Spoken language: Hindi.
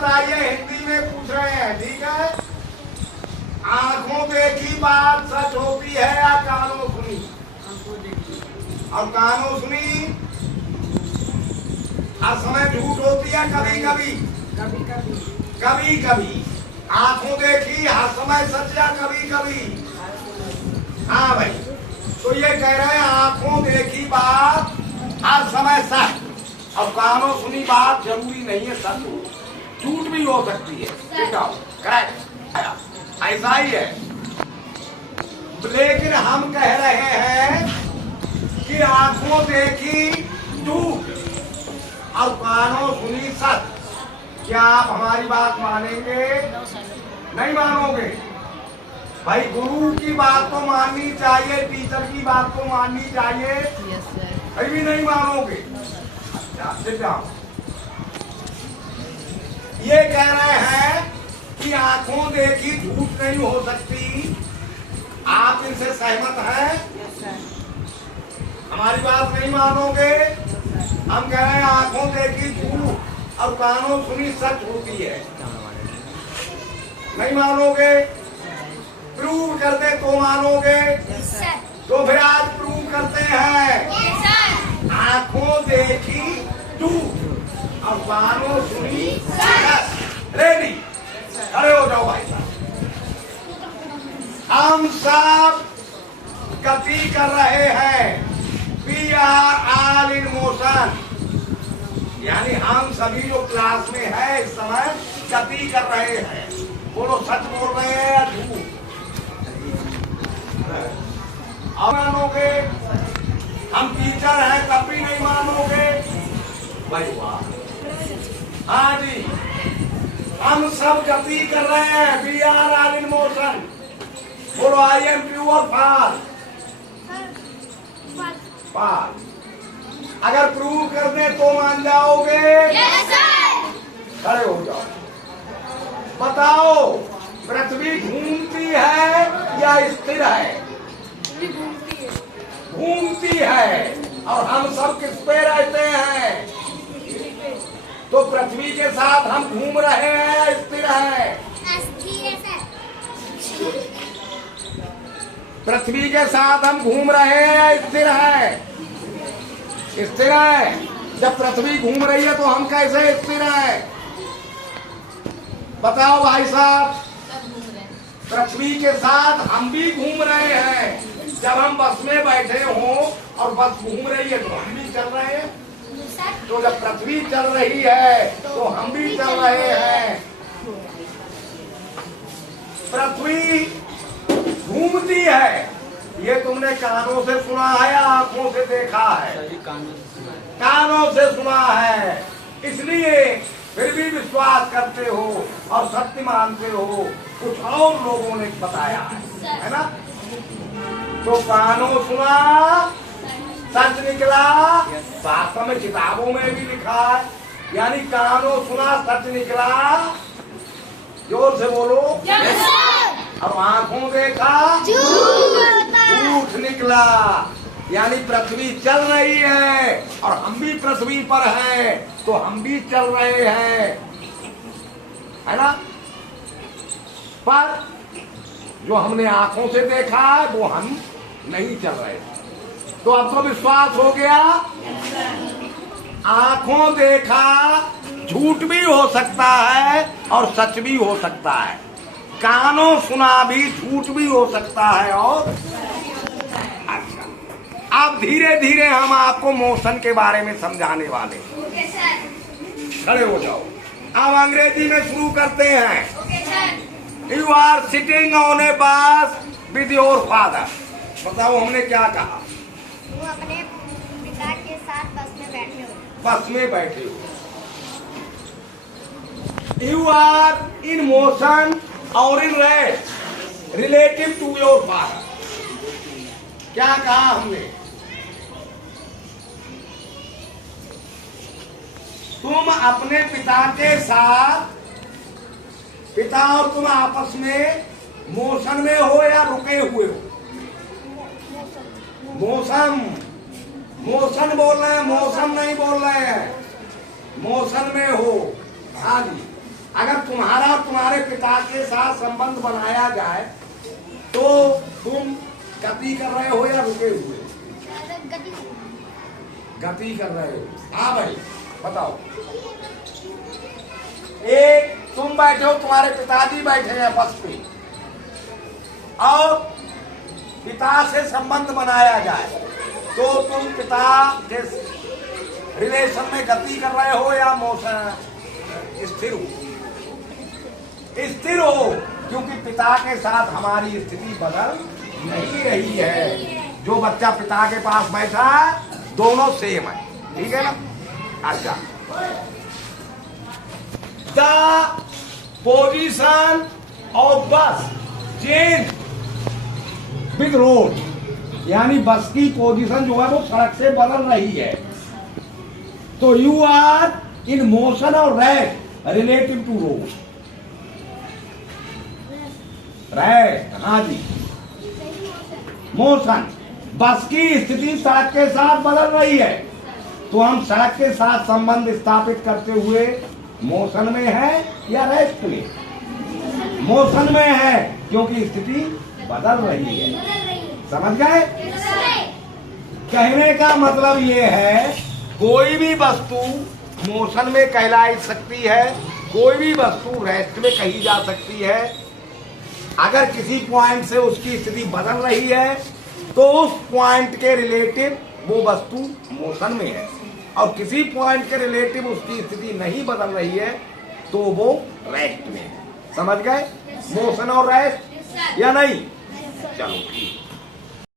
बताइए, हिंदी में पूछ रहे हैं, ठीक है। आंखों देखी बात सच होती है या कानों सुनी? और कानों सुनी हर समय झूठ होती है, कभी कभी कभी कभी। आंखों देखी हर समय सच या कभी कभी? हाँ भाई, तो ये कह रहे हैं आंखों देखी बात हर समय सच, और कानों सुनी बात जरूरी नहीं है सच हो, झूठ भी हो सकती है। ठीक है, करेक्ट, ऐसा ही है। लेकिन हम कह रहे हैं कि आंखों देखी झूठ और कानों सुनी सच। क्या आप हमारी बात मानेंगे? नहीं मानोगे भाई। गुरु की बात तो माननी चाहिए, टीचर की बात तो माननी चाहिए, कहीं भी नहीं मानोगे। जाओ। ये कह रहे हैं कि आंखों देखी झूठ नहीं हो सकती। आप इनसे सहमत हैं? हमारी बात नहीं मानोगे? हम कह रहे हैं आंखों देखी झूठ और कानों सुनी सच होती है। नहीं मानोगे? प्रूव कर दे तो मानोगे? तो फिर आज प्रूव करते हैं। आंखों देखी झूठ और कानों सुनी सच। रेडी? खड़े हो जाओ भाई साहब। हम सब गति कर रहे हैं, we are all in motion. यानी हम सभी जो क्लास में है इस समय गति कर रहे हैं। बोलो, सच बोल रहे हैं या झूठ? अब मानोगे? हम टीचर हैं तब भी नहीं मानोगे भाई? वाह। हाँ जी, हम सब गति कर रहे हैं, we are all in motion. बोलो, आई एम ट्रू और फॉल्स? फॉल्स। अगर प्रूव कर दे तो मान जाओगे? Yes sir. खड़े हो जाओ। बताओ, पृथ्वी घूमती है या स्थिर है? घूमती है। और हम सब किस पे रहते हैं? तो पृथ्वी के साथ हम घूम रहे हैं या स्थिर है? पृथ्वी के साथ हम घूम रहे हैं या स्थिर है? स्थिर है। जब पृथ्वी घूम रही है तो हम कैसे स्थिर है? बताओ भाई साहब। पृथ्वी के साथ हम भी घूम रहे हैं। जब हम बस में बैठे हों और बस घूम रही है तो हम भी चल रहे हैं। तो जब पृथ्वी चल रही है तो हम भी चल रहे हैं। पृथ्वी घूमती है, ये तुमने कानों से सुना है या आंखों से देखा है? कानों से सुना है, इसलिए फिर भी विश्वास करते हो और सत्य मानते हो। कुछ और लोगों ने बताया है ना? तो कानों सुना सच निकला। वास्तव में किताबों में भी लिखा है, यानी कानों सुना सच निकला। जोर से बोलो। और आंखों देखा झूठ निकला। यानी पृथ्वी चल रही है और हम भी पृथ्वी पर हैं, तो हम भी चल रहे हैं, है ना? पर जो हमने आंखों से देखा है वो हम नहीं चल रहे। तो अब तो विश्वास हो गया। आंखों देखा झूठ भी हो सकता है और सच भी हो सकता है। कानों सुना भी झूठ भी हो सकता है और अच्छा। अब धीरे धीरे हम आपको मोशन के बारे में समझाने वाले। खड़े हो जाओ। अब अंग्रेजी में शुरू करते हैं। यू आर सिटिंग ऑन ए बस विद योर फादर। बताओ हमने क्या कहा? वो अपने पिता के साथ बस में बैठे हो। बस में बैठे हो। यू आर इन मोशन और in rest relative to your father. क्या कहा हमने? तुम अपने पिता के साथ, पिता और तुम आपस में मोशन में हो या रुके हुए हो? मोशन, मोशन बोल रहे हैं, मोशन नहीं बोल रहे हैं। मोशन में हो। हाँ जी। अगर तुम्हारा और तुम्हारे पिता के साथ संबंध बनाया जाए तो तुम गति कर रहे हो या रुके हुए? गति कर रहे हो। हाँ भाई बताओ। एक तुम बैठे हो, तुम्हारे पिताजी बैठे हैं बस पे, और पिता से संबंध बनाया जाए तो तुम पिता के रिलेशन में गति कर रहे हो या मोशन स्थिर हो? स्थिर हो, क्योंकि पिता के साथ हमारी स्थिति बदल नहीं रही है। जो बच्चा पिता के पास बैठा है दोनों सेम है, ठीक है ना? अच्छा, द पोजीशन ऑफ बस चेंज विद रोड, यानी बस की पोजीशन जो है वो सड़क से बदल रही है। तो यू आर इन मोशन और rest relative to road. Rest, हाँ जी, मोशन, बस की स्थिति सड़क के साथ बदल रही है, तो हम सड़क के साथ संबंध स्थापित करते हुए मोशन में है या रेस्ट में? मोशन में है, क्योंकि स्थिति बदल रही है। समझ गए? कहने का मतलब ये है, कोई भी वस्तु मोशन में कहलाई सकती है, कोई भी वस्तु रेस्ट में कही जा सकती है। अगर किसी पॉइंट से उसकी स्थिति बदल रही है तो उस पॉइंट के रिलेटिव वो वस्तु मोशन में है, और किसी पॉइंट के रिलेटिव उसकी स्थिति नहीं बदल रही है तो वो रेस्ट में है। समझ गए? मोशन और रेस्ट या नहीं? चलो ठीक।